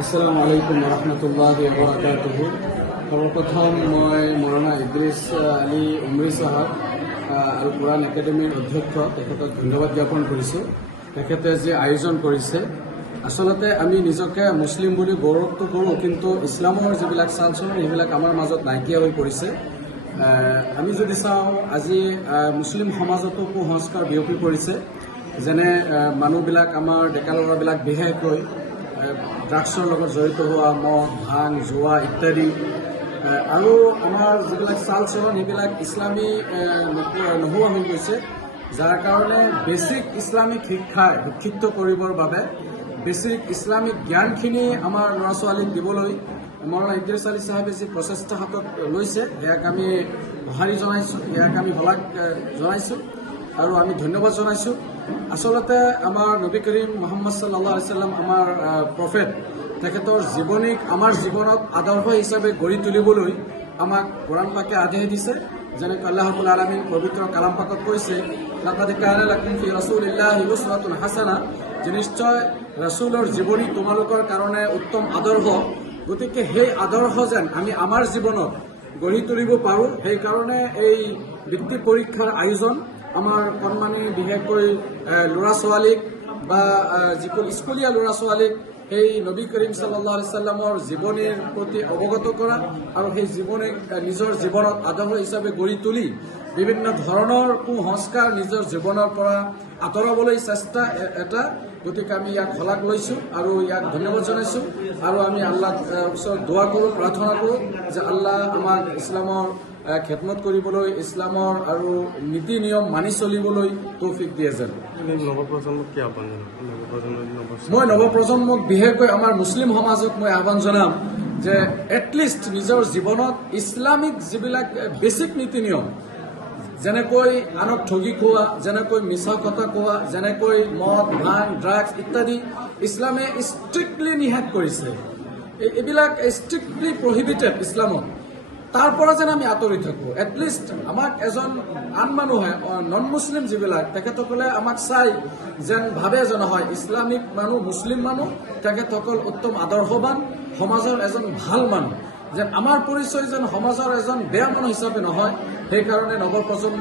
আসসালামু আলাইকুম ৰহমতুল্লাহি ওয়া বাৰাকাতুহু। সৰ্বপ্ৰথম মই মৌলানা ইদ্ৰিছ আলী উমৰি সাহেব আল কুৰাণ একাডেমীৰ অধ্যক্ষ, তেখেতক ধন্যবাদ জ্ঞাপন কৰিছোঁ। তেখেতে যি আয়োজন কৰিছে, আচলতে আমি নিজকে মুছলিম বুলি গৌৰৱটো কৰোঁ, কিন্তু ইছলামৰ যিবিলাক চাল চলন সেইবিলাক আমাৰ মাজত নাইকিয়া হৈ পৰিছে। আমি যদি চাওঁ, আজি মুছলিম সমাজতো কুসংস্কাৰ বিয়পি পৰিছে। যেনে মানুহবিলাক, আমাৰ ডেকা ল'ৰাবিলাক বিশেষকৈ ড্ৰাগছৰ লগত জড়িত হোৱা, মদ, ভাং, জুৱা ইত্যাদি, আৰু আমাৰ যিবিলাক চাল চলন সেইবিলাক ইছলামী নোহোৱা হৈ গৈছে। যাৰ কাৰণে বেছিক ইছলামিক শিক্ষাই শিক্ষিত কৰিবৰ বাবে বেছিক ইছলামিক জ্ঞানখিনি আমাৰ ল'ৰা ছোৱালীক দিবলৈ মৌলানা ইদ্ৰিছ আলী চাহেবে যি প্ৰচেষ্টা হাতত লৈছে, ইয়াক আমি সঁহাৰি জনাইছোঁ, ইয়াক আমি শলাগ জনাইছোঁ আৰু আমি ধন্যবাদ জনাইছোঁ। আচলতে আমাৰ নবী কৰীম মুহাম্মদ সাল্লাল্লাহু আলাইহি ওয়াসাল্লাম, আমাৰ প্ৰফেট, তেখেতৰ জীৱনীক আমাৰ জীৱনত আদৰ্শ হিচাপে গঢ়ি তুলিবলৈ আমাক কোৰাণ পাকে আদেশ দিছে। যেনেকৈ আল্লাহ ৰাব্বুল আলামিন পবিত্ৰ কালাম পাকত কৈছে, লাকাদ কানা লাকুম ফি ৰাসূলিল্লাহি উছৱাতুন হাসানা, যে নিশ্চয় ৰাসূলৰ জীৱনী তোমালোকৰ কাৰণে উত্তম আদৰ্শ। গতিকে সেই আদৰ্শ যেন আমি আমাৰ জীৱনত গঢ়ি তুলিব পাৰোঁ, সেইকাৰণে এই বৃত্তি পৰীক্ষাৰ আয়োজন আমাৰ কণমানি বিশেষকৈ ল'ৰা ছোৱালীক বা যিবোৰ স্কুলীয়া ল'ৰা ছোৱালীক সেই নবী কৰীম সাল্লাল্লাহু আলাইহি ওয়াসাল্লামৰ জীৱনীৰ প্ৰতি অৱগত কৰা আৰু সেই জীৱনীক নিজৰ জীৱনত আদৰ্শ হিচাপে গঢ়ি তুলি বিভিন্ন ধৰণৰ কুসংস্কাৰ নিজৰ জীৱনৰ পৰা আঁতৰাবলৈ চেষ্টা এটা। গতিকে আমি ইয়াক শলাগ লৈছোঁ আৰু ইয়াক ধন্যবাদ জনাইছোঁ আৰু আমি আল্লাহৰ ওচৰত দোৱা কৰোঁ, প্ৰাৰ্থনা কৰোঁ যে আল্লাহ আমাক ইছলামৰ খেদমত কৰিবলৈ, ইছলামৰ আৰু নীতি নিয়ম মানি চলিবলৈ তৌফিক দিয়ে যেন। মই নৱপ্ৰজন্মক বিশেষকৈ আমাৰ মুছলিম সমাজক মই আহ্বান জনাম যে এটলিষ্ট নিজৰ জীৱনত ইছলামিক যিবিলাক বেছিক নীতি নিয়ম, যেনেকৈ আনক ঠগি খোৱা, যেনেকৈ মিছা কথা কোৱা, যেনেকৈ মদ, ভাং, ড্ৰাগছ ইত্যাদি ইছলামে ষ্ট্ৰিক্টলি নিষেধ কৰিছে, এইবিলাক ষ্ট্ৰিক্টলি প্ৰহিবিটেড ইছলামত, তাৰ পৰা যেন আমি আঁতৰি থাকোঁ। এটলিষ্ট আমাক এজন আন মানুহে, নন মুছলিম যিবিলাক, তেখেতসকলে আমাক চাই যেন ভাবে যে নহয়, ইছলামিক মানুহ, মুছলিম মানুহ, তেখেতসকল উত্তম আদৰ্শৱান, সমাজৰ এজন ভাল মানুহ, যেন আমাৰ পৰিচয় যেন সমাজৰ এজন বেয়া মানুহ হিচাপে নহয়। সেইকাৰণে নৱপ্ৰজন্ম